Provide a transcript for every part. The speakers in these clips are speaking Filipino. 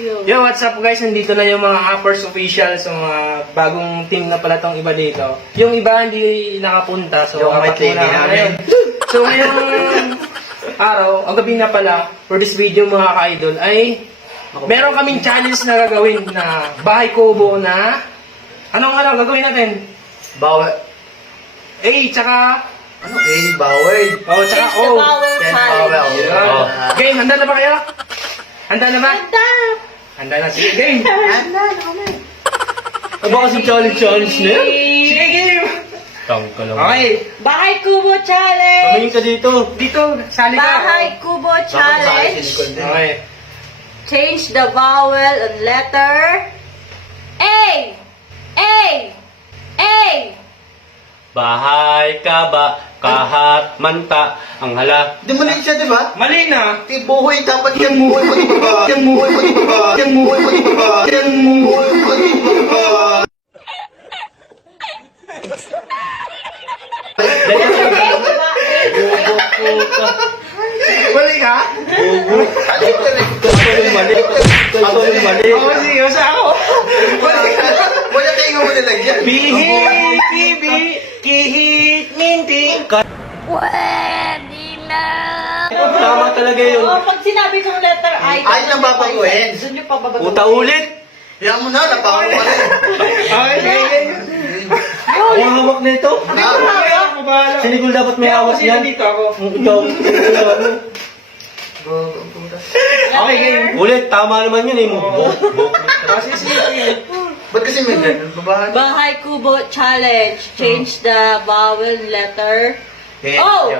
Yo, what's up guys? Nandito na yung mga Uppers officials, so mga bagong team na pala tong iba dito. Yung iba hindi nakapunta, so Yung may apat muna TV ngayon. So ngayong araw, o gabi na pala, for this video mga ka-idol, ay meron kaming challenge na gagawin na bahay kubo na anong gagawin natin? Bawal. Tsaka Bawal. tsaka Bawal. Yeah. Game, handa na ba kayo? Handa na ba? Handa na. Sige, game. Baka kasi challenge na yan. Sige, game. Tangka lang. Okay. Bahay Kubo Challenge! Kamingin ka dito. Dito, sali ka. Bahay Kubo Challenge! Okay. Change the vowel and letter A! A! A! Bahay ka ba? Kahat manta. Ang hala. Di mali siya, di ba? Mali na. Buhoy, dapat yan buhoy mo ibaba. Yan buhoy mo ibaba. Yan buhoy mo ibaba. Yan buhoy mo ibaba. Mali ka? Ano yung correct? Ako yung mali. Ako yung mali. Oo, sige. Sa ako. Mali ka. Wala kayo nga mo nilagyan. Bihit, kibi, kihit, minti. Pwede na! Tama talaga yun. Pag sinabi kong letter I, Ay lang babaguhin. doon yung pababaguhin. Puta ulit. Yan mo na, napakaw mo na. Okay, sige. Ako ang hawak na ito. Ako bahala. Sinigol dapat may hawak Sino yan. dito ako? Ikaw. Okay, game. Ulit. Tama naman yun eh. Kasi sige. Ba't kasi may ganun? Babahan? Bahay Kubo Challenge. Change the vowel letter O!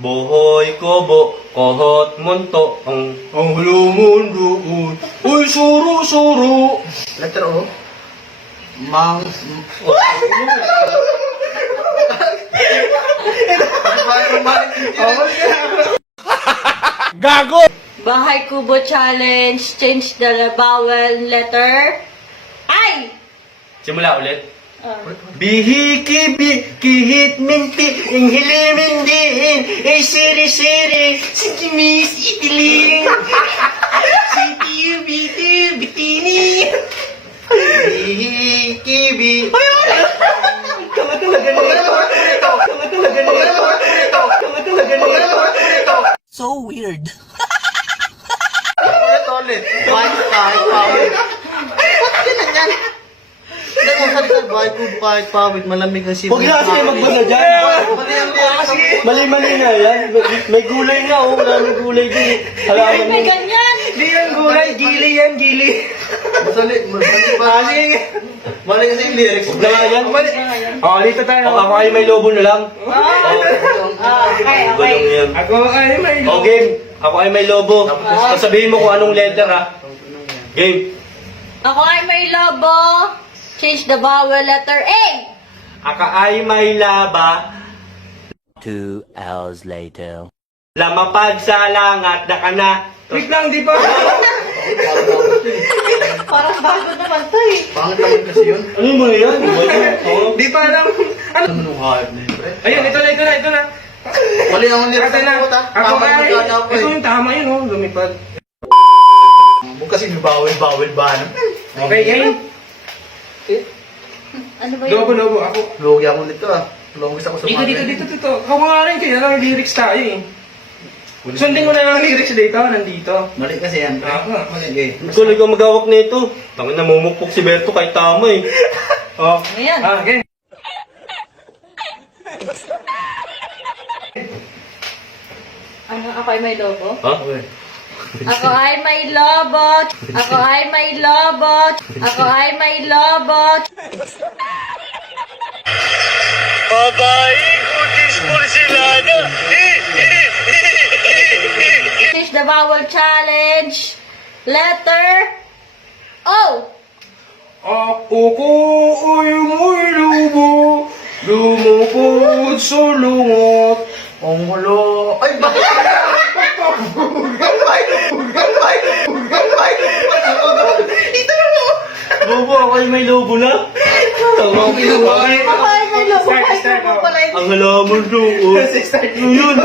Buhoy kobo, kohot munto, ang Hulumun doon. Uy, suro. Letter O. Mang... Gago! Bahay Kubo Challenge. Change the vowel letter I! Simula ulit. Bihiki kihit minti ing hilimin din siri sikimis itiling Biti, bitini. Kibi. Tama talaga nito. Tama talaga nito. Tama talaga nito. So weird. Ulit. Kahit ba't ganyan? Hindi mo sabi ko, kahit pawit, malamig ang sipon. Huwag na kasi magbasa dyan. Mali ang lyrics. Mali na yan. May gulay nga oh. May gulay din. Halaman May mo. ganyan! Di yan gulay, gili yan, gili. Mali ba? Sige. Mali kasi yung lyrics. Huwag na nga yan. Oh, dito tayo. Ako ay may lobo na lang. Okay. Ganun yan. Ako ay may O game. Ako ay may lobo. Sasabihin mo kung anong letter ha. Game. Ako ay may lobo. Change the vowel letter A! Aka ay may laba. 2 hours later. Lamapag sa langat na ka na. Wait lang, di pa. Parang bago naman to eh. Pangit naman kasi yun. Ano mo yan? Di pa alam. Ano? Ano nung hype na yun, pre? Ayun, ito na. Mali ang lyrics Ito na. ko, ta. Ako Tama ay, na ako ito eh. yung tama yun, oh. Lumipad. Huwag kasi bawal ba? Okay, game. Ano ba yun? Lobo. Ako. Lugi ako nito ah. Longest ako sa Dito. Ako nga rin, kaya lang lyrics tayo eh. Sundin mo na lang lyrics dito, nandito. Mali kasi yan, pre. Ako nga, mali. Sige. Gusto ko magawak nito. Tangin na mumukpok si Berto kahit tama eh. Oh. Ayan. Okay. Ano, ako ay may lobo? Ha? Ako ay may lobo. Ako ay may lobo. Ako ay may lobo. Change the vowel challenge. Letter O. Ako ko ay may lubo, lumupod sa lungot. Ang hulo. Ay, bakit? Bobo, ako ay may lobo na. Ako ay may lobo. Ay, Start. lobo pala yun. Ang halaman doon. Start. Ano yun?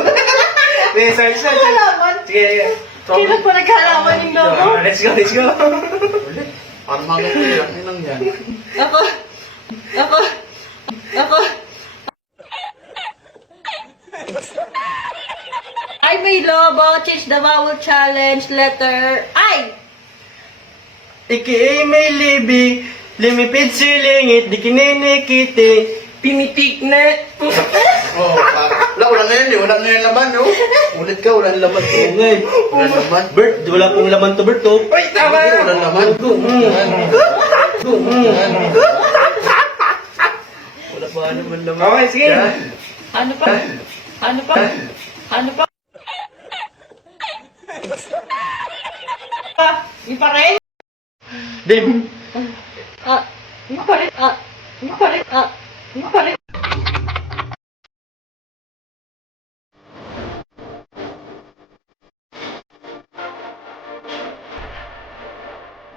Start. Wala man. Sige. Kailan pa naghalaman yung lobo? Let's go, let's go. Para magat ko yan. Ano lang yan? Ako. I may lobo, change the vowel challenge, letter I. Iki may libi, limipid silingit, di kininikiti. Pimitik net. Oh, wala ngayon eh. Wala ngayon laman, no? Ulit ka, wala laman. Oo nga eh. Wala laman. Bert, wala pong laman to Bert oh. Ay, tama Hindi, na. wala laman. Wala pa naman laman. Okay, sige. Ano pa? Ano pa? Ano pa? Yung pa rin? Dim, Yung pa rin? Yung pa rin? Yung pa rin?